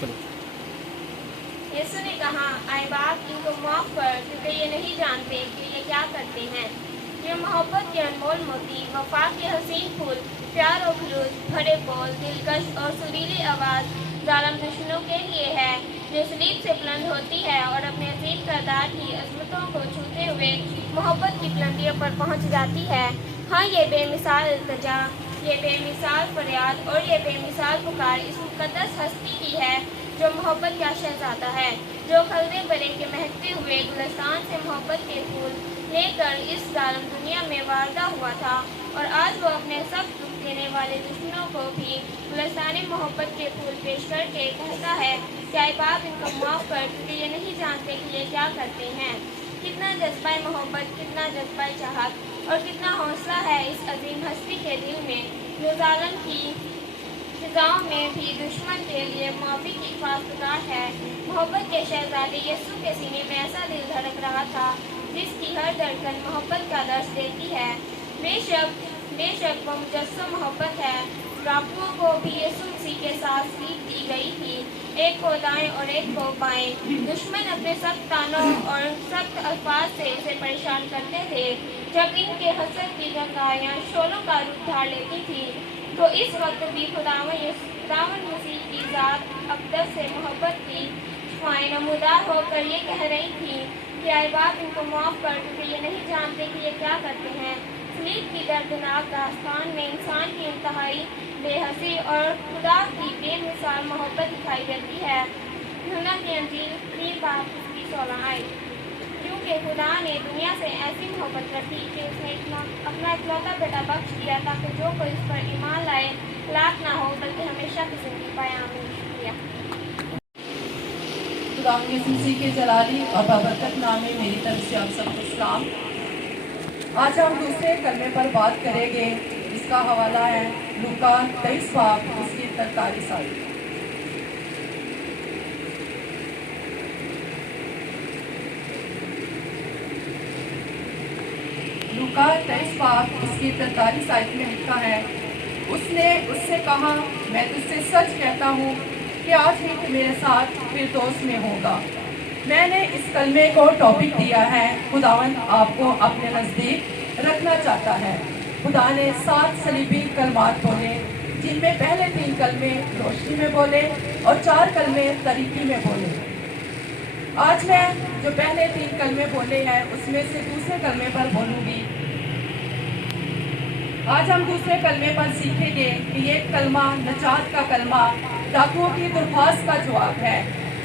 चलो। यीशु ने कहा, आए बाप, इनको माफ कर, क्योंकि ये नहीं जानते कि ये क्या करते हैं। ये मोहब्बत के अनमोल मोती, वफा के हसीन फूल, प्यार और खुलूस भरे बोल, दिलकश और सुरीली आवाज़ जालिम दुश्मनों के लिए है, जो सलीब से बुलंद होती है और अपने अजीम किरदार की अजमतों को छूते हुए मोहब्बत की बुलंदियों पर पहुंच जाती है। हाँ, ये बेमिसाल इल्तिजा, ये बेमिसाल फरियाद और ये बेमिसाल पुकार इस मुकद्दस हस्ती की है, जो मोहब्बत का शहजादा है, जो खलदे बरे के महकते हुए गुलस्तान से मोहब्बत के फूल लेकर इस जालिम दुनिया में वारदा हुआ था, और आज वो अपने सख्त दुख देने वाले दुश्मनों को भी गुलस्तान मोहब्बत के फूल पेश करके कहता है, क्या बाप, इनको माफ कर, क्योंकि ये नहीं जानते कि ये क्या करते हैं। कितना जज्बा मोहब्बत, कितना जज्बा चाहत और कितना हौसला है इस अजीम हस्ती के दिल में, जो जालिम की सजाओं में भी दुश्मन के लिए माफी की ख्वास्तगार है। मोहब्बत के शहजादे यीशु के सीने में ऐसा दिल धड़क रहा था जिसकी हर धड़कन मोहब्बत का दर्श देती है। बेशक वो मुजस्सम मोहब्बत है। डाकुओं को भी यीशु मसीह के साथ सीख दी गई थी, एक को दाएं और एक को बाएं। दुश्मन अपने सख्त तानों और सख्त अल्फाज से इसे परेशान करते थे। जब इनके हसद की गंगाएं शोलों का रूप धार लेती थी, तो इस वक्त भी खुदावन मसीह की ज़ात अक़दस से मोहब्बत की शुआएं नमूदार होकर ये कह रही थी कि आए बाप, इनको माफ़ कर, क्योंकि ये नहीं जानते कि ये क्या करते हैं। सलीब की दर्दनाक दास्तान में इंसान की इंतहाई बेहसी और खुदा की बेमिसाल मोहब्बत दिखाई देती है। यूहन्ना की इंजील 3:16 आए। क्योंकि खुदा ने दुनिया से ऐसी मोहब्बत रखी कि उसने अपना इकलौता बेटा बख्श दिया, ताकि जो कोई इस पर ईमान लाए हलाक ना हो, बल्कि हमेशा की जिंदगी पाए। आमीन। शुक्रिया। खुदा यीशु मसीह के जलाली और बाबरकत नाम में मेरी तरफ से आप सबको सलाम। आज हम दूसरे कलमे पर बात करेंगे, इसका हवाला है लूका 23 बाब उसकी 43 आयत। लूका 23 बाब उसकी 43 आयत में लिखा है, उसने उससे कहा, मैं तुझसे सच कहता हूँ कि आज ही तू मेरे साथ फिरदौस में होगा। मैंने इस कलमे को टॉपिक दिया है, खुदावंद आपको अपने नज़दीक रखना चाहता है। खुदा ने 7 सलीबी कलमात बोले, जिनमें पहले 3 कलमे रोशनी में बोले और 4 कलमे तरीकी में बोले। आज मैं जो पहले 3 कलमे बोले हैं उसमें से दूसरे कलमे पर बोलूँगी। आज हम दूसरे कलमे पर सीखेंगे कि ये कलमा नजात का कलमा डाकुओं की दरख्वास्त का जवाब है।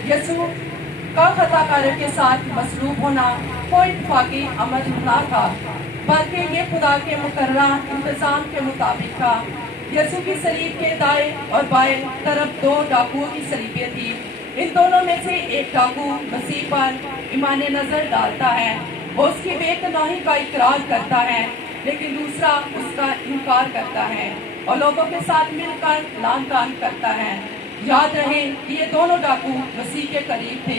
यीशु का खताकारों के साथ मसलूब होना कोई इत्तफाकी अमल ना था, बल्कि ये खुदा के मुकर्ररा इंतज़ाम के मुताबिक था। यीशु की सलीब के दाएं और बाएं तरफ 2 डाकुओं की सलीबें थी। इन दोनों में से एक डाकू मसीह पर ईमान नज़र डालता है, वो उसकी बेगुनाही का इकरार करता है, लेकिन दूसरा उसका इनकार करता है और लोगों के साथ मिलकर लान तान करता है। याद रहे कि ये दोनों डाकू मसीह के करीब थे।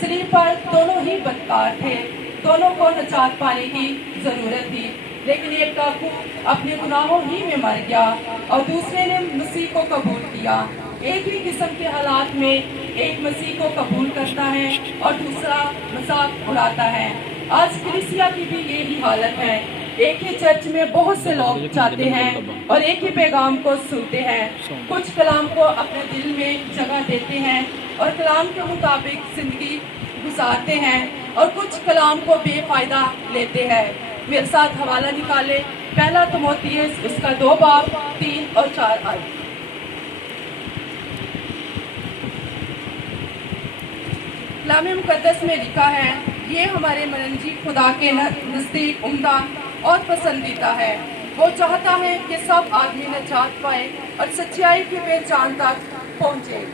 सलीब पर दोनों ही बदकार थे, दोनों को नजात पाने की ज़रूरत थी, लेकिन एक डाकू अपने गुनाहों ही में मर गया और दूसरे ने मसीह को कबूल किया। एक ही किस्म के हालात में एक मसीह को कबूल करता है और दूसरा मजाक उड़ाता है। आज कलीसिया की भी यही हालत है। एक ही चर्च में बहुत से लोग जाते हैं और एक ही पैगाम को सुनते हैं। कुछ कलाम को अपने दिल में जगह देते हैं और कलाम के मुताबिक जिंदगी गुजारते हैं, और कुछ कलाम को बेफायदा लेते हैं। मेरे साथ हवाला निकाले, पहला तिमोथियुस उसका 2 बाब 3 और 4 आयत। कलाम मुकद्दस में लिखा है, ये हमारे मनंजी खुदा के नज़दीक उम्दा और पसंदीदा है। वो चाहता है कि सब आदमी नजात पाए और सच्चाई की पहचान तक पहुँचे।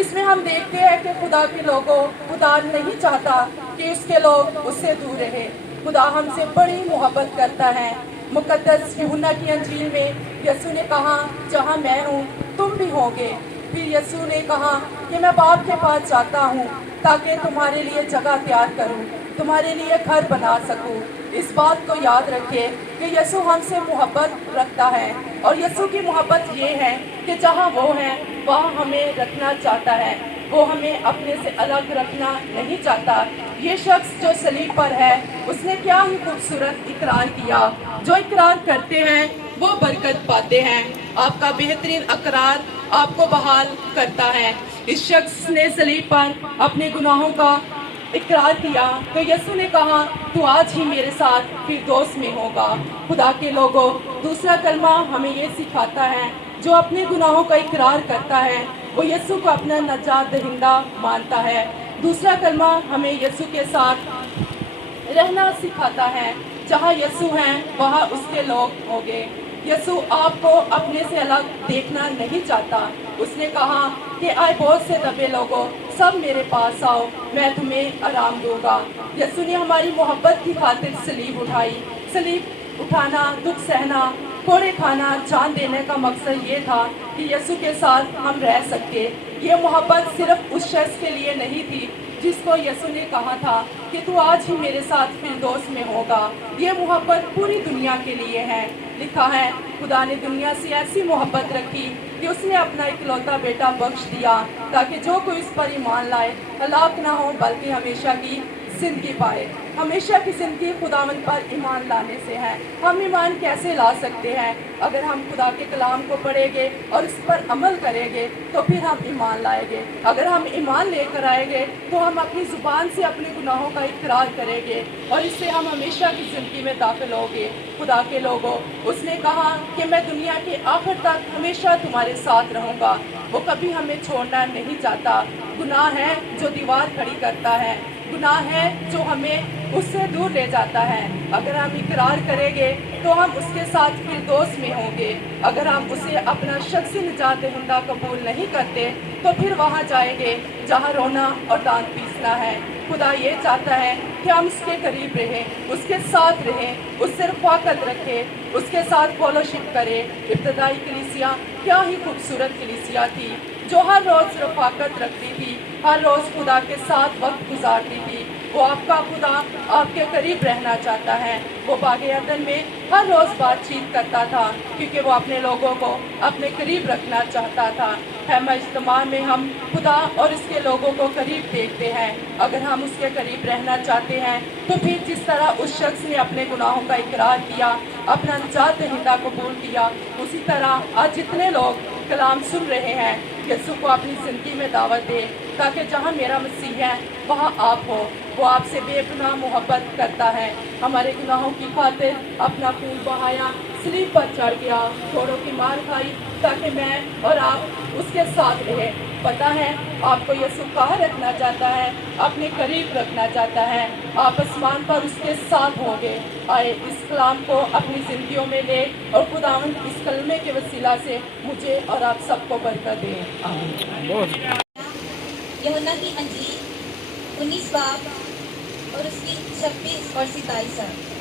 इसमें हम देखते हैं कि खुदा के लोगों खुदा नहीं चाहता कि उसके लोग उससे दूर रहे। खुदा हमसे बड़ी मोहब्बत करता है। मुकद्दस यूहन्ना की इंजील में यीशु ने कहा, जहाँ मैं हूँ तुम भी होगे। फिर यीशु ने कहा कि मैं बाप के पास जाता हूँ ताकि तुम्हारे लिए जगह तैयार करूँ। तुम्हारे लिए घर बना सकूं। इस बात को याद रखें कि यीशु हमसे मोहब्बत रखता है और यीशु की मोहब्बत ये है कि जहाँ वो है वहाँ हमें रखना चाहता है, वो हमें अपने से अलग रखना नहीं चाहता। ये शख्स जो सलीब पर है उसने क्या ही खूबसूरत इकरार किया। जो इकरार करते हैं वो बरकत पाते हैं। आपका बेहतरीन इकरार आपको बहाल करता है। इस शख्स ने सलीब पर अपने गुनाहों का इकरार किया तो यीशु ने कहा तू आज ही मेरे साथ फिरदौस में होगा। खुदा के लोगों, दूसरा कलमा हमें ये सिखाता है जो अपने गुनाहों का इकरार करता है वो यीशु को अपना नजात दहिंदा मानता है। दूसरा कलमा हमें यीशु के साथ रहना सिखाता है। जहाँ यीशु हैं वहाँ उसके लोग होंगे। यीशु आपको अपने से अलग देखना नहीं चाहता। उसने कहा कि आए बहुत से दबे लोगों, सब मेरे पास आओ, मैं तुम्हें आराम दूंगा। यीशु ने हमारी मोहब्बत की खातिर सलीब उठाई। सलीब उठाना, दुख सहना, कोड़े खाना, जान देने का मकसद ये था कि यीशु के साथ हम रह सके। ये मोहब्बत सिर्फ उस शख्स के लिए नहीं थी जिसको यीशु ने कहा था कि तू आज ही मेरे साथ फिरदौस में होगा। ये मोहब्बत पूरी दुनिया के लिए है। लिखा है खुदा ने दुनिया से ऐसी मोहब्बत रखी कि उसने अपना इकलौता बेटा बख्श दिया ताकि जो कोई इस पर ईमान लाए हलाक ना हो बल्कि हमेशा की जिंदगी पाए। हमेशा की जिंदगी खुदावंद पर ईमान लाने से है। हम ईमान कैसे ला सकते हैं? अगर हम खुदा के कलाम को पढ़ेंगे और इस पर अमल करेंगे तो फिर हम ईमान लाएंगे। अगर हम ईमान लेकर आएंगे तो हम अपनी ज़ुबान से अपने गुनाहों का इकरार करेंगे और इससे हम हमेशा की ज़िंदगी में दाखिल होंगे। खुदा के लोगों, उसने कहा कि मैं दुनिया के आखिर तक हमेशा तुम्हारे साथ रहूँगा। वो कभी हमें छोड़ना नहीं चाहता। गुनाह है जो दीवार खड़ी करता है, गुनाह है जो हमें उससे दूर ले जाता है। अगर हम इकरार करेंगे तो हम उसके साथ फिरदौस में होंगे। अगर हम उसे अपना शख्सी निजात दहिंदा कबूल नहीं करते तो फिर वहाँ जाएंगे जहाँ रोना और दांत पीसना है। खुदा ये चाहता है कि हम उसके करीब रहें, उसके साथ रहें, उससे रफ़ाकत रखें, उसके साथ फॉलोशिप करें। इब्तदाई कलीसिया क्या ही खूबसूरत कलीसिया थी जो हर रोज़ रफ़ाकत रखती थी, हर रोज़ खुदा के साथ वक्त गुजारती थी। वो आपका खुदा आपके करीब रहना चाहता है। वो बागे अदन में हर रोज़ बातचीत करता था क्योंकि वो अपने लोगों को अपने करीब रखना चाहता था। हैमा इज्तिमा में हम खुदा और इसके लोगों को करीब देखते हैं। अगर हम उसके करीब रहना चाहते हैं तो फिर जिस तरह उस शख्स ने अपने गुनाहों का इकरार किया, अपना निजात दहिंदा कबूल किया, उसी तरह आज जितने लोग कलाम सुन रहे हैं यीशु को अपनी ज़िंदगी में दावत दें ताकि जहाँ मेरा मसीह है वहाँ आप हो। वो आपसे बेगुनाह मोहब्बत करता है। हमारे गुनाहों की खातिर अपना खून बहाया, सलीब पर चढ़ गया, घोड़ों की मार खाई ताकि मैं और आप उसके साथ रहे। पता है आपको यीशु कहाँ रखना चाहता है? अपने करीब रखना चाहता है। आप आसमान पर उसके साथ होंगे। आए इस कलाम को अपनी ज़िंदगियों में ले और खुदावंद इस कलमे के वसीला से मुझे और आप सबको बरकत दें। आमीन। यूहन्ना की अंजील 19 बाब और उसकी 26 और 27 आयत।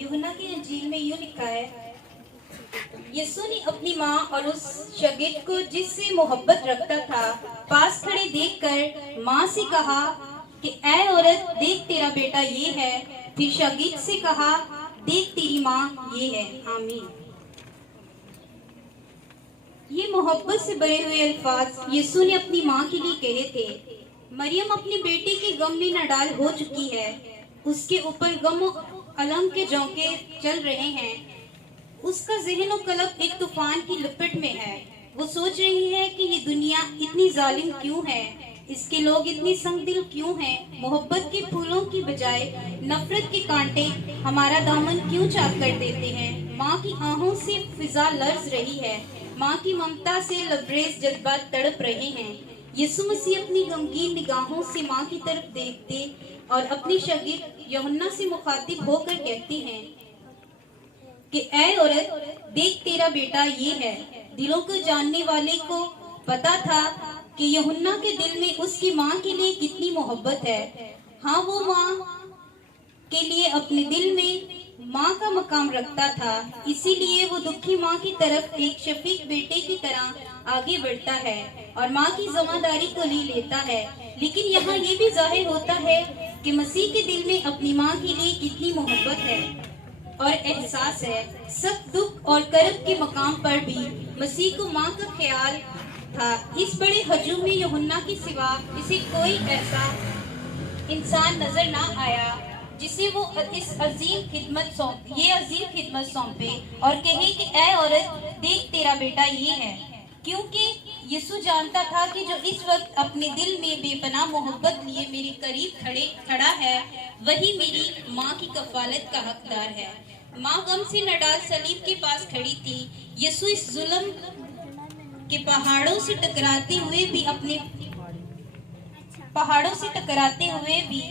यूहन्ना की अंजील में यूं लिखा है, यीशु ने अपनी माँ और उस शागिर्द को जिससे मोहब्बत रखता था पास खड़े देखकर माँ से कहा कि ऐ औरत, देख तेरा बेटा ये है। फिर शागिर्द से कहा, देख तेरी माँ ये है। आमीन। ये मोहब्बत से भरे हुए अल्फाज यीशु ने अपनी माँ के लिए कहे थे। मरियम अपनी बेटी के गम में नडाल हो चुकी है। उसके ऊपर गम अलम के झोंके चल रहे हैं। उसका ज़हन और कल्ब एक तूफान की लपेट में है। वो सोच रही है कि ये दुनिया इतनी जालिम क्यों है, इसके लोग इतनी संगदिल क्यों हैं। मोहब्बत के फूलों की बजाय नफरत के कांटे हमारा दामन क्यों चाक कर देते हैं। माँ की आहों से फिजा लर्ज रही है। माँ की ममता से लबरेज जज्बात तड़प रहे हैं। यीशु मसीह अपनी गमगीन निगाहों से माँ की तरफ देखते और अपनी शागिर्द यूहन्ना से मुखातिब होकर कहते हैं कि ऐ औरत, देख तेरा बेटा ये है। दिलों को जानने वाले को पता था कि यूहन्ना के दिल में उसकी माँ के लिए कितनी मोहब्बत है। हाँ, वो माँ के लिए अपने दिल में माँ का मकाम रखता था, इसीलिए वो दुखी माँ की तरफ एक शफीक बेटे की तरह आगे बढ़ता है और माँ की जिम्मेदारी को ले लेता है। लेकिन यहाँ ये भी जाहिर होता है कि मसीह के दिल में अपनी माँ के लिए कितनी मोहब्बत है और एहसास है। सब दुख और करब के मकाम पर भी मसीह को माँ का ख्याल था। इस बड़े हजूम में यूहन्ना के सिवा इसे कोई ऐसा इंसान नजर ना आया जिसे वो इस अजीम खिदमत सौंपे और कहे कि ऐ औरत, देख तेरा बेटा ये है। क्योंकि यीशु जानता था कि जो इस वक्त अपने दिल में बेपनाह मोहब्बत लिए मेरे करीब खड़ा है, वही मेरी माँ की कफालत का हकदार है। माँ गम से नडाल सलीब के पास खड़ी थी। यीशु इस जुल्म के पहाड़ों से टकराते हुए भी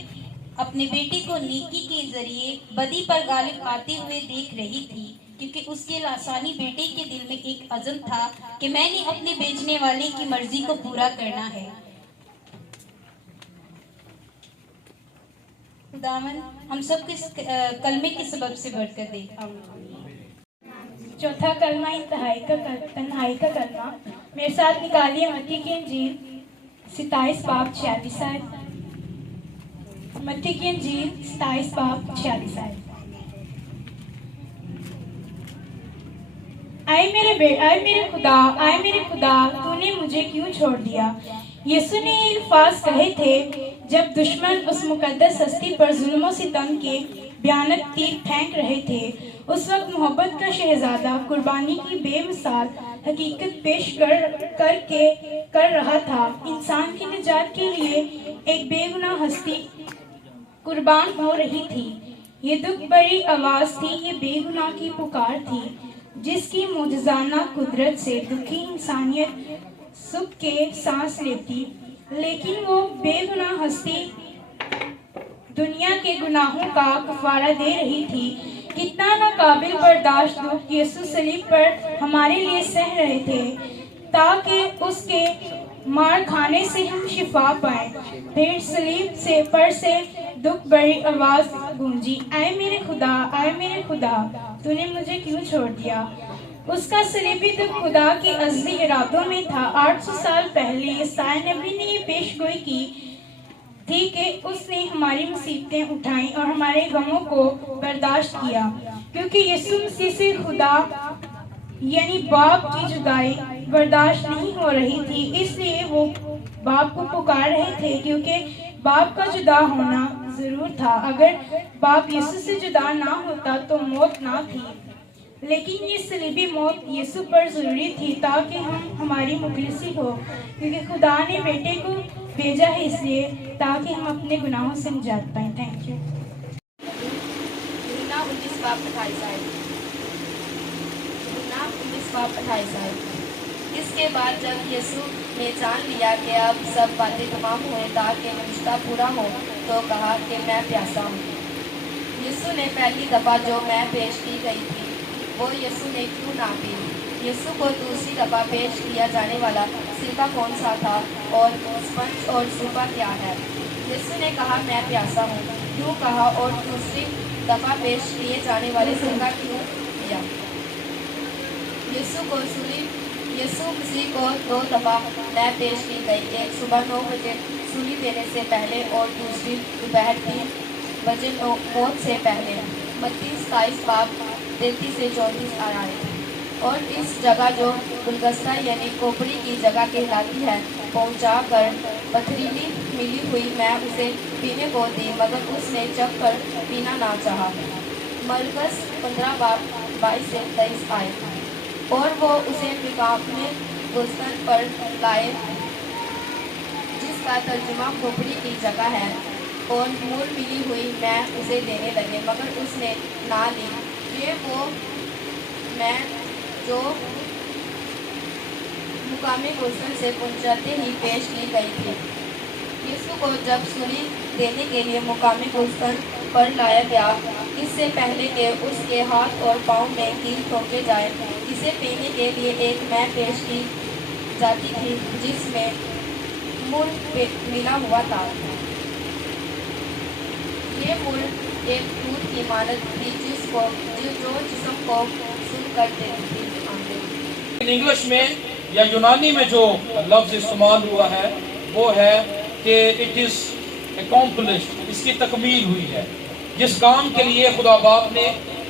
अपने बेटे को नेकी के जरिए बदी पर गालिब आते हुए देख रही थी, क्योंकि उसके लासानी बेटे के दिल में एक अज़म था कि मैंने अपने बेचने वाले की मर्जी को पूरा करना है। खुदावन हम सब के कलमे के सबब से बढ़कर दे। चौथा कलमा तन्हाई का कलमा। मेरे साथ निकालिए मत्ती की इंजील 27 बाब 46 आयत। मत्ती की इंजील 27 बाब 46 आयत। आए मेरे खुदा तूने मुझे क्यों छोड़ दिया। यीशु ने ये अल्फाज कहे थे जब दुश्मन उस मुकद्दस हस्ती पर जुल्म सितम के भयानक तीर फेंक रहे थे। उस वक्त मोहब्बत का शहजादा कुर्बानी की बेमिसाल हकीकत पेश कर रहा था। इंसान की निजात के लिए एक बेगुनाह हस्ती कुर्बान हो रही थी। ये दुख भरी आवाज थी, ये बेगुनाह की पुकार थी, जिसकी मुजज़ाना कुदरत से दुखी इंसानियत सुख के सांस लेती। लेकिन वो बेगुनाह हस्ती दुनिया के गुनाहों का कफारा दे रही थी। कितना नाकाबिल बर्दाश्त दुख यीशु सलीब पर हमारे लिए सह रहे थे, ताकि उसके मार खाने से हम शिफा पाए। फिर सलीब से दुख भरी आवाज गूंजी, आए मेरे खुदा तूने मुझे क्यों छोड़ दिया। उसका सलीबी दुख खुदा के अज़ली इरादों में था। 800 साल पहले यशायाह नबी ने ये पेशगोई की थी कि उसने हमारी मुसीबतें उठाई और हमारे गमों को बर्दाश्त किया। क्योंकि यीशु मसीह से खुदा यानी बाप की जुदाई बर्दाश्त नहीं हो रही थी, इसलिए वो बाप को पुकार रहे थे, क्योंकि बाप का जुदा होना जरूर था। अगर बाप यीशु से जुदा ना होता तो मौत ना थी, लेकिन ये सलीबी मौत यीशु पर जरूरी थी ताकि हम हमारी मुखलिसी हो, क्योंकि खुदा ने बेटे को भेजा है इसलिए ताकि हम अपने गुनाहों से निजात पाएं। Thank you. यूहन्ना 19 बाब 28 आयत। इसके बाद जब यीशु ने जान लिया कि अब सब बातें तमाम हुए ताकि रिश्ता पूरा हो, तो कहा कि मैं प्यासा हूँ। यीशु ने पहली दफ़ा जो मैं पेश की गई थी वो यीशु ने क्यों ना पी। यीशु को दूसरी दफ़ा पेश किया जाने वाला सिरका कौन सा था और स्पंज और सूपा क्या है। यीशु ने कहा मैं प्यासा हूँ, क्यों कहा और दूसरी दफ़ा पेश किए जाने वाले सिरका क्यों किया। यीशु मसीह को 2 दफ़ा मैं पेश की गई, एक सुबह 9 बजे सूली देने से पहले और दूसरी दोपहर 3 बजे मौत से पहले। मत्ती 27 बाब 33 से 34 आयत। और इस जगह जो गुलगस्ता यानी खोपड़ी की जगह कहलाती है पहुँचा कर पथरीली मिली हुई मैं उसे पीने को दी, मगर उसने चख कर पीना ना चाहा। मरकस 15 बाब 22 से 23 आयत। और वो उसे मिकामी गुलशन पर लाए, जिसका तर्जुमा खोपड़ी की जगह है, और मूल मिली हुई मैं उसे देने लगे, मगर उसने ना ली। ये वो मैं जो मुकामी गुलशन से पहुँचाते ही पेश की गई थी। यीशु को जब सूली देने के लिए मुकामी गुलशन पर लाया गया, इससे पहले कि उसके हाथ और पाँव में कील ठोके जाए, इसे पीने के लिए एक मैं पेश की जाती थी जिसमें मूल मिला हुआ था। ये मूल ایک دودھ کی مانند تھی جو جسم کو سن کر دیتی تھی۔ انگلش میں یا یونانی میں جو لفظ استعمال ہوا ہے وہ ہے کہ اٹ از accomplished، اس کی تکمیل ہوئی ہے۔ جس کام کے لیے خدا باپ نے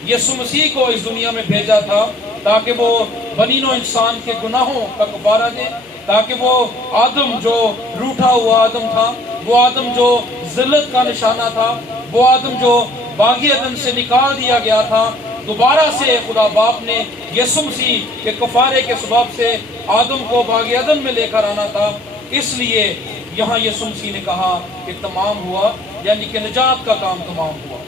یسوع مسیح کو اس دنیا میں بھیجا تھا تاکہ وہ بنی نوع انسان کے گناہوں کا کفارہ دے، تاکہ وہ آدم جو روٹھا ہوا آدم تھا، وہ آدم جو ذلت کا نشانہ تھا، وہ آدم جو باغ عدن سے نکال دیا گیا تھا، دوبارہ سے خدا باپ نے یسوع مسیح کے کفارے کے سبب سے آدم کو باغ عدن میں لے کر آنا تھا۔ اس لیے یہاں یسوع مسیح نے کہا کہ تمام ہوا، یعنی کہ نجات کا کام تمام ہوا۔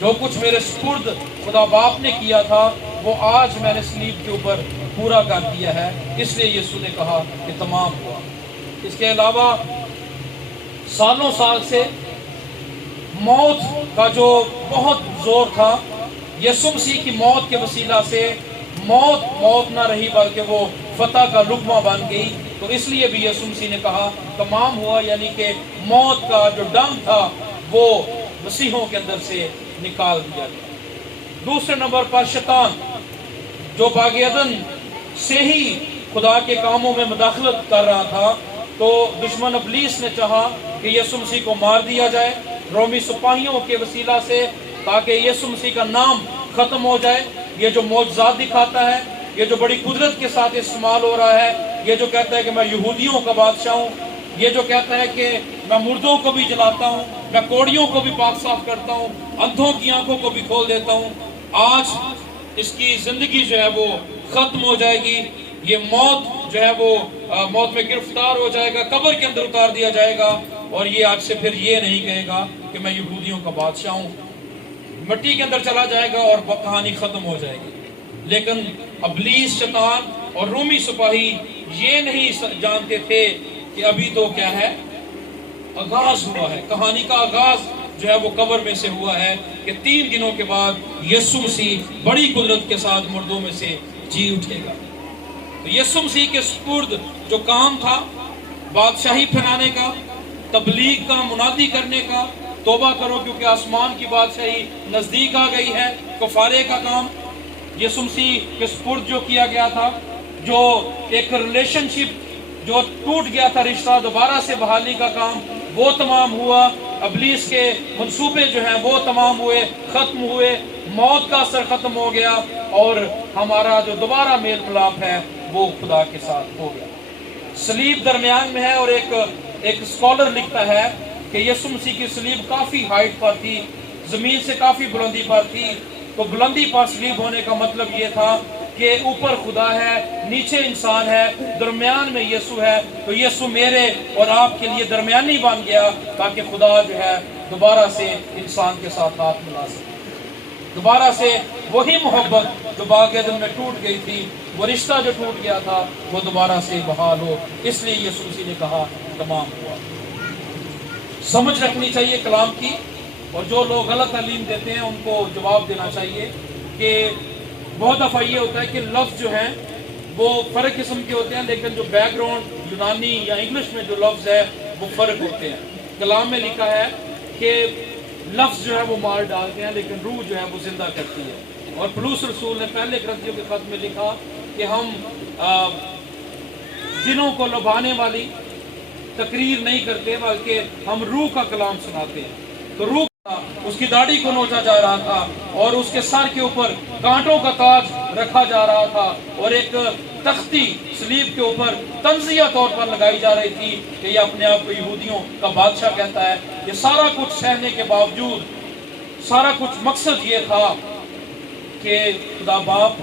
جو کچھ میرے سپرد خدا باپ نے کیا تھا وہ آج میں نے صلیب کے اوپر پورا کر دیا ہے، اس لیے یسوع نے کہا کہ تمام ہوا۔ اس کے علاوہ سالوں سال سے موت کا جو بہت زور تھا، یسوع مسیح کی موت کے وسیلہ سے موت نہ رہی بلکہ وہ فتح کا لقمہ بن گئی۔ تو اس لیے بھی یسوع مسیح نے کہا تمام ہوا، یعنی کہ موت کا جو ڈنگ تھا وہ مسیحوں کے اندر سے نکال دیا گیا۔ دوسرے نمبر پر شیطان جو باغ عدن سے ہی خدا کے کاموں میں مداخلت کر رہا تھا، تو دشمن ابلیس نے چاہا کہ یسوع مسیح کو مار دیا جائے رومی سپاہیوں کے وسیلہ سے، تاکہ یسوع مسیح کا نام ختم ہو جائے۔ یہ جو معجزات دکھاتا ہے، یہ جو بڑی قدرت کے ساتھ استعمال ہو رہا ہے، یہ جو کہتا ہے کہ میں یہودیوں کا بادشاہ ہوں، یہ جو کہتا ہے کہ میں مردوں کو بھی جلاتا ہوں، میں کوڑیوں کو بھی پاک صاف کرتا ہوں، اندھوں کی آنکھوں کو بھی کھول دیتا ہوں، آج اس کی زندگی جو ہے وہ ختم ہو جائے گی۔ یہ موت جو ہے وہ موت میں گرفتار ہو جائے گا، قبر کے اندر اتار دیا جائے گا، اور یہ آج سے پھر یہ نہیں کہے گا کہ میں یہودیوں کا بادشاہ ہوں۔ مٹی کے اندر چلا جائے گا اور کہانی ختم ہو جائے گی۔ لیکن ابلیس، شیطان اور رومی سپاہی یہ نہیں جانتے تھے کہ ابھی تو کیا ہے، آغاز ہوا ہے، کہانی کا آغاز جو ہے وہ قبر میں سے ہوا ہے کہ 3 دنوں کے بعد یسوع مسیح بڑی قدرت کے ساتھ مردوں میں سے جی اٹھے گا۔ تو یسوع مسیح کے سپرد جو کام تھا بادشاہی پھیلانے کا، تبلیغ کا، منادی کرنے کا، توبہ کرو کیونکہ آسمان کی بادشاہی نزدیک آ گئی ہے، کفارے کا کام، یسوع مسیح کے سپرد جو کیا گیا تھا، جو ایک ریلیشن شپ جو ٹوٹ گیا تھا، رشتہ دوبارہ سے بحالی کا کام، وہ تمام ہوا۔ ابلیس کے منصوبے جو ہیں وہ تمام ہوئے، ختم ہوئے، موت کا اثر ختم ہو گیا، اور ہمارا جو دوبارہ میل ملاپ ہے وہ خدا کے ساتھ ہو گیا۔ صلیب درمیان میں ہے، اور ایک اسکالر لکھتا ہے کہ یسوع مسیح کی صلیب کافی ہائٹ پر تھی، زمین سے کافی بلندی پر تھی۔ تو بلندی پر صلیب ہونے کا مطلب یہ تھا کہ اوپر خدا ہے، نیچے انسان ہے، درمیان میں یسوع ہے۔ تو یسوع میرے اور آپ کے لیے درمیانی بن گیا تاکہ خدا جو ہے دوبارہ سے انسان کے ساتھ ہاتھ ملا سکے، دوبارہ سے وہی محبت جو باغ عدن میں ٹوٹ گئی تھی، وہ رشتہ جو ٹوٹ گیا تھا، وہ دوبارہ سے بحال ہو۔ اس لیے یسوع مسیح نے کہا تمام ہوا۔ سمجھ رکھنی چاہیے کلام کی، اور جو لوگ غلط تعلیم دیتے ہیں ان کو جواب دینا چاہیے کہ بہت دفعہ یہ ہوتا ہے کہ لفظ جو ہیں وہ فرق قسم کے ہوتے ہیں، لیکن جو بیک گراؤنڈ یونانی یا انگلش میں جو لفظ ہے وہ فرق ہوتے ہیں۔ کلام میں لکھا ہے کہ لفظ جو ہے وہ مار ڈالتے ہیں لیکن روح جو ہے وہ زندہ کرتی ہے، اور پولس رسول نے پہلے کرنتھیوں کے خط میں لکھا کہ ہم دلوں کو لبھانے والی تقریر نہیں کرتے بلکہ ہم روح کا کلام سناتے ہیں۔ تو روح اس کی داڑھی کو نوچا جا رہا تھا، اور اس کے سر کے اوپر کانٹوں کا تاج رکھا جا رہا تھا، اور ایک تختی صلیب کے اوپر تنزیہ طور پر لگائی جا رہی تھی کہ یہ اپنے آپ کو یہودیوں کا بادشاہ کہتا ہے۔ یہ سارا کچھ سہنے کے باوجود سارا کچھ مقصد یہ تھا کہ خدا باپ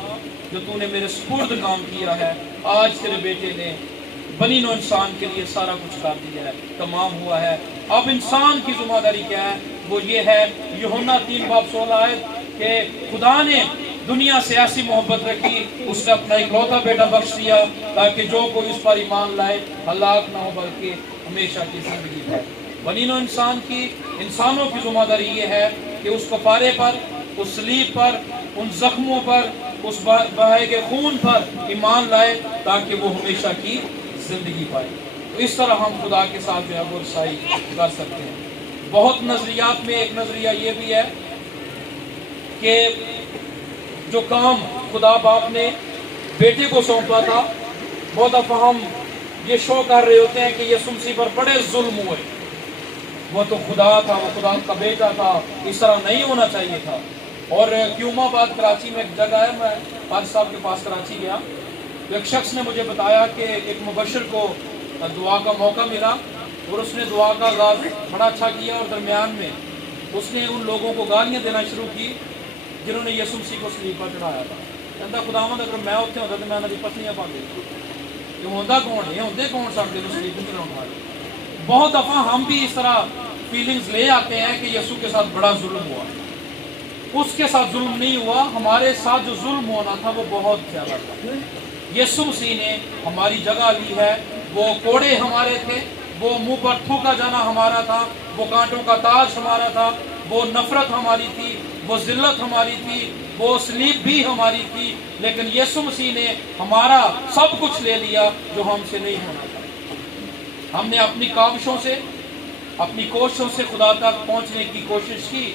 جو تو نے میرے سپرد کام کیا ہے، آج تیرے بیٹے نے بنی نوع انسان کے لیے سارا کچھ کر دیا ہے، تمام ہوا ہے۔ اب انسان کی ذمہ داری کیا ہے؟ وہ یہ ہے، یوحنا 3:16 کہ خدا نے دنیا سے ایسی محبت رکھی، اس نے اپنا اکلوتا بیٹا بخش دیا تاکہ جو کوئی اس پر ایمان لائے ہلاک نہ ہو بلکہ ہمیشہ کی زندگی پائے۔ بنی نوع انسان کی، انسانوں کی ذمہ داری یہ ہے کہ اس کفارے پر، اس صلیب پر، ان زخموں پر، اس بہائے گئے خون پر ایمان لائے تاکہ وہ ہمیشہ کی زندگی پائے۔ تو اس طرح ہم خدا کے ساتھ جو ہے وہ رسائی کر سکتے ہیں۔ بہت نظریات میں ایک نظریہ یہ بھی ہے کہ جو کام خدا باپ نے بیٹے کو سونپا تھا، بہت دفعہ ہم یہ شو کر رہے ہوتے ہیں کہ یسوع مسیح پر بڑے ظلم ہوئے، وہ تو خدا تھا، وہ خدا کا بیٹا تھا، اس طرح نہیں ہونا چاہیے تھا۔ اور کیوم آباد کراچی میں ایک جگہ ہے، میں حاج صاحب کے پاس کراچی گیا تو ایک شخص نے مجھے بتایا کہ ایک مبشر کو دعا کا موقع ملا اور اس نے دعا کا آغاز بڑا اچھا کیا، اور درمیان میں اس نے ان لوگوں کو گالیاں دینا شروع کی جنہوں نے یسوع مسیح کو صلیب پر چڑھایا تھا۔ کہتا خداوند اگر میں اتنے ہوتا تو میں انہاں دی پتلیاں پا دیتا، کہ ہوندا کون ہے، ہوندے کون ساڈے نوں صلیب تے چڑھاਉਣ والے۔ بہت دفعہ ہم بھی اس طرح فیلنگز لے آتے ہیں کہ یسوع کے ساتھ بڑا ظلم ہوا، اس کے ساتھ ظلم نہیں ہوا، ہمارے ساتھ جو ظلم ہونا تھا وہ بہت زیادہ تھا۔ یسوع مسیح نے ہماری جگہ لی ہے، وہ کوڑے ہمارے تھے، وہ منہ پر تھوکا جانا ہمارا تھا، وہ کانٹوں کا تاج ہمارا تھا، وہ نفرت ہماری تھی، وہ ذلت ہماری تھی، وہ صلیب بھی ہماری تھی، لیکن یسوع مسیح نے ہمارا سب کچھ لے لیا جو ہم سے نہیں ہونا تھا۔ ہم نے اپنی کاوشوں سے، اپنی کوششوں سے خدا تک پہنچنے کی کوشش کی،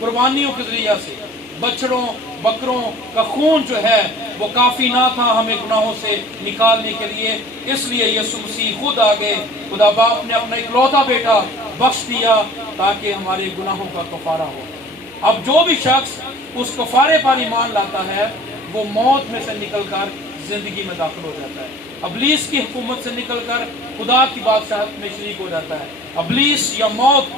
قربانیوں کے ذریعہ سے، بچڑوں بکروں کا خون جو ہے وہ کافی نہ تھا ہمیں گناہوں سے نکالنے کے لیے، اس لیے یسوع مسیح خود آگے، خدا باپ نے اپنا اکلوتا بیٹا بخش دیا تاکہ ہمارے گناہوں کا کفارہ ہو۔ اب جو بھی شخص اس کفارے پر ایمان لاتا ہے وہ موت میں سے نکل کر زندگی میں داخل ہو جاتا ہے، ابلیس کی حکومت سے نکل کر خدا کی بادشاہت میں شریک ہو جاتا ہے، ابلیس یا موت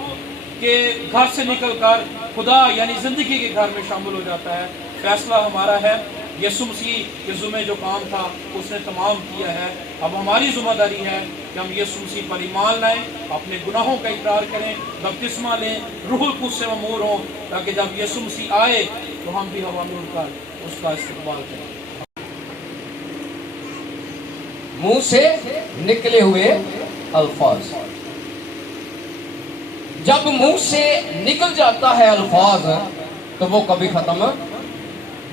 کے گھر سے نکل کر خدا یعنی زندگی کے گھر میں شامل ہو جاتا ہے۔ فیصلہ ہمارا ہے، یسوع مسیح کے ذمہ جو کام تھا اس نے تمام کیا ہے، اب ہماری ذمہ داری ہے کہ ہم یسوع مسیح پر ایمان لائیں، اپنے گناہوں کا اقرار کریں، بپتسمہ لیں، روح القدس سے ممور ہوں، تاکہ جب یسوع مسیح آئے تو ہم بھی ہوا میں اڑ کر اس کا استقبال کریں۔ منہ سے نکلے ہوئے الفاظ، جب منہ سے نکل جاتا ہے الفاظ تو وہ کبھی ختم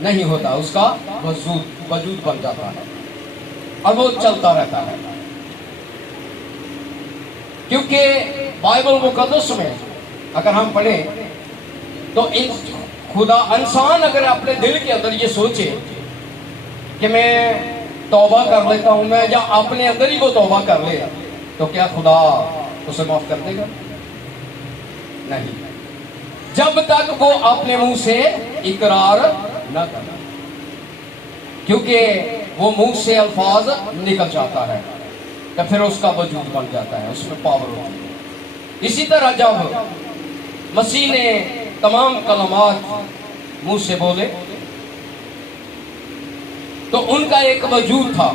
نہیں ہوتا، اس کا وجود بن جاتا ہے اور وہ چلتا رہتا ہے، کیونکہ بائبل مقدس میں اگر ہم پڑھیں تو خدا انسان اگر اپنے دل کے اندر یہ سوچے کہ میں توبہ کر لیتا ہوں، میں یا اپنے اندر ہی وہ توبہ کر لے، تو کیا خدا اسے معاف کر دے گا؟ نہیں، جب تک وہ اپنے منہ سے اقرار نہ کرے، کیونکہ وہ منہ سے الفاظ نکل جاتا ہے تو پھر اس کا وجود بن جاتا ہے، اس میں پاور ہوتی ہے۔ اسی طرح جب مسیح نے تمام کلمات منہ سے بولے تو ان کا ایک وجود تھا،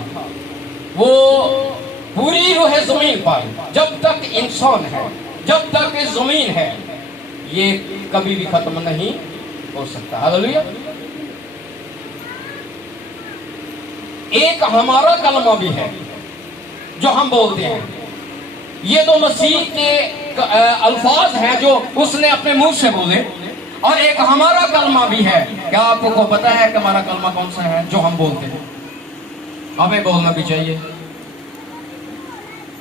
وہ پوری روح زمین پر جب تک انسان ہے، جب تک زمین ہے، یہ کبھی بھی ختم نہیں ہو سکتا۔ ہاللیلویہ۔ ایک ہمارا کلمہ بھی ہے جو ہم بولتے ہیں، یہ تو مسیح کے الفاظ ہیں جو اس نے اپنے منہ سے بولے، اور ایک ہمارا کلمہ بھی ہے۔ کیا آپ کو پتا ہے کہ ہمارا کلمہ کون سا ہے جو ہم بولتے ہیں؟ ہمیں بولنا بھی چاہیے،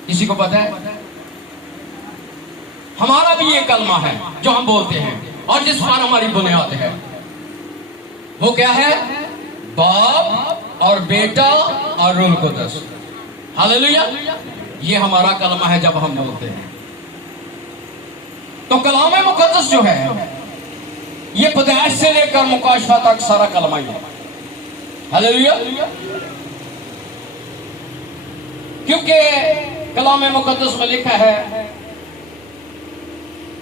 کسی کو پتا ہے؟ ہمارا بھی یہ کلمہ ہے جو ہم بولتے ہیں اور جس پر ہماری بنیاد ہے، وہ کیا ہے؟ باپ اور بیٹا اور روح القدس۔ ہاللیلویہ۔ یہ ہمارا کلمہ ہے جب ہم بولتے ہیں۔ تو کلام مقدس جو ہے یہ پیدائش سے لے کر مکاشفہ تک سارا کلمہ ہی ہے۔ ہاللیلویہ۔ کیونکہ کلام مقدس میں لکھا ہے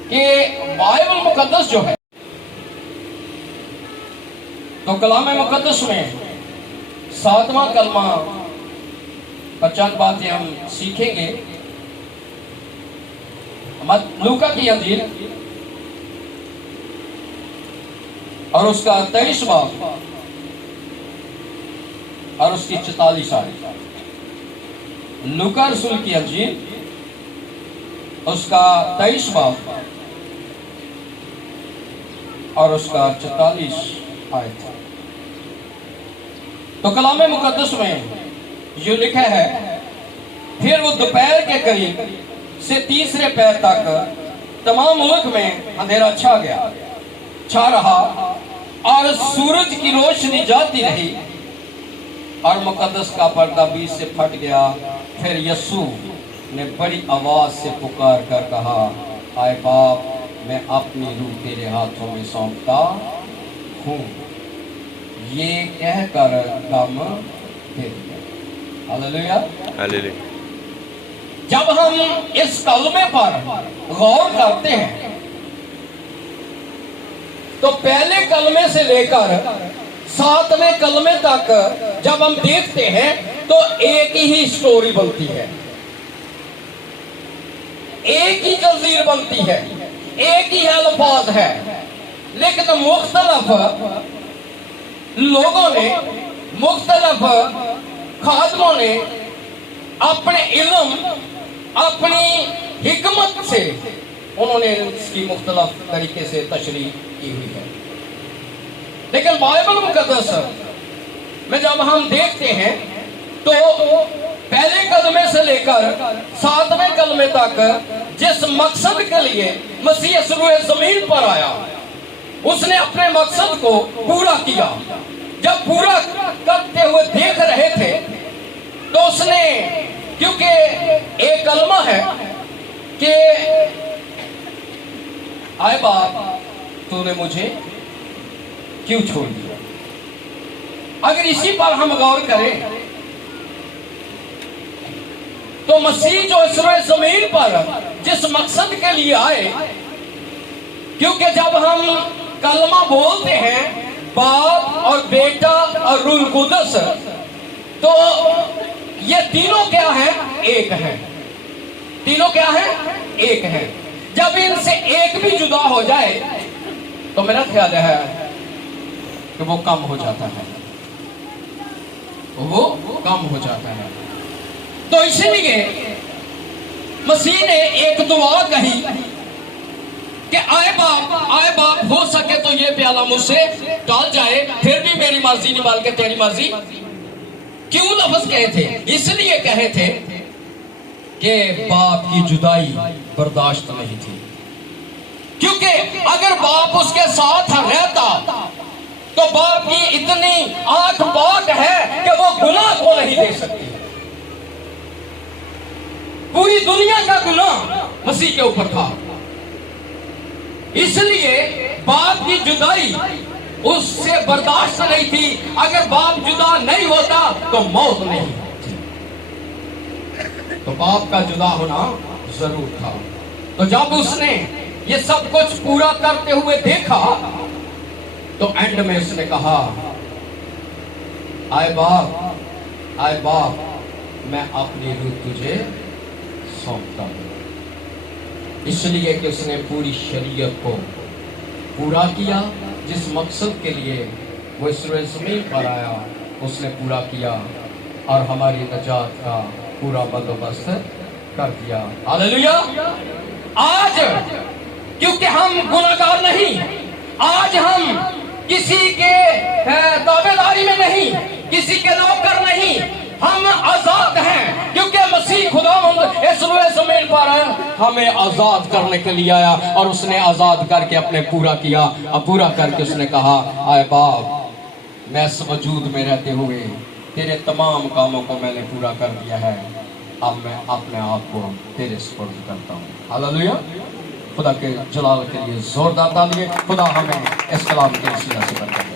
کہ بائبل مقدس جو ہے، تو کلام مقدس میں 7واں کلمہ پر چند باتیں ہم سیکھیں گے۔ لوکا کی انجیل اور اس کا 23 باب اور اس کی 44 آیت۔ لوکا رسول کی انجیل اس کا 23 باب اور اس کا 44 آیت۔ تو کلام مقدس میں یہ لکھا ہے، پھر وہ دوپہر کے قریب سے تیسرے پہر تک तमाम मुल्क में अंधेरा छा रहा और सूरज की रोशनी जाती रही और मुकद्दस का पर्दा बीच से फट गया। फिर यीशु ने बड़ी आवाज से पुकार कर कहा, आए बाप, मैं अपनी रूह तेरे हाथों में सौंपता हूँ। ये कहकर दम दे दिया। हालेलुया। हालेलुया। जब हम इस कलमे पर गौर करते हैं तो पहले कलमे से लेकर 7वें कलमे तक जब हम देखते हैं तो एक ही स्टोरी बनती है, एक ही तस्वीर बनती है, एक ही अल्फाज है, लेकिन मुख्तलिफ लोगों ने, मुख्तलिफ खादमों ने अपने इल्म, अपनी हिकमत से उन्होंने इसकी मुख्तलिफ तरीके से तशरीह की हुई है। लेकिन बाइबल मुकद्दस में जब हम देखते हैं तो पहले कलमे से लेकर 7वें कलमे तक जिस मकसद के लिए मसीह सरूए जमीन पर आया, उसने अपने मकसद को पूरा किया। जब पूरा करते हुए देख रहे थे तो उसने, क्योंकि एक कलमा है कि आए बाप, तूने मुझे क्यों छोड़ दिया। अगर इसी पर हम गौर करें तो मसीह जो इस जमीन पर जिस मकसद के लिए आए, क्योंकि जब हम कलमा बोलते हैं बाप और बेटा और रूह कुदस, तो ये तीनों क्या है? एक है। तीनों क्या है? एक है। जब इनसे एक भी जुदा हो जाए तो मेरा ख्याल है कि वो कम हो जाता है, वो कम हो जाता है। तो इसलिए मसीह ने एक दुआ कही कि आए बाप, हो सके तो ये प्याला मुझसे टल जाए, फिर भी मेरी मर्जी नहीं बल्कि तेरी मर्जी। क्यों लफ्ज कहे थे? इसलिए कहे थे कि बाप की जुदाई बर्दाश्त नहीं थी, क्योंकि अगर बाप उसके साथ रहता तो बाप की इतनी आंख पाक है कि वो गुनाह को नहीं देख सकती। पूरी दुनिया का गुनाह मसीह के ऊपर था, इसलिए बाप की जुदाई उससे बर्दाश्त नहीं थी। अगर बाप जुदा नहीं होता तो मौत नहीं थी, तो बाप का जुदा होना जरूर था। तो जब उसने ये सब कुछ पूरा करते हुए देखा तो एंड में उसने कहा, आए बाप, मैं अपनी रूह तुझे सौंपता हूं। इसलिए कि उसने पूरी शरीयत को पूरा किया, जिस मकसद के लिए वो इस ज़मीन पर आया उसने पूरा किया और हमारी नजात का पूरा बंदोबस्त कर दिया। हालेलुया। आज क्योंकि हम गुनाहगार नहीं, आज हम किसी के ताबेदारी में नहीं, किसी के नौकर नहीं, हम आजाद हैं, क्योंकि मसीह खुदा इस ज़मीन पर हमें आजाद करने के लिए आया और उसने आजाद करके अपने पूरा किया। और पूरा करके उसने कहा, आए बाप, मैं इस वजूद में रहते हुए तेरे तमाम कामों को मैंने पूरा कर दिया है, अब मैं अपने आप को तेरे सुपुर्द करता हूँ। हालेलुया। खुदा के जलाल के लिए जोरदार तालियां। खुदा हमें इस कलाम के वसीला से बरकत दे।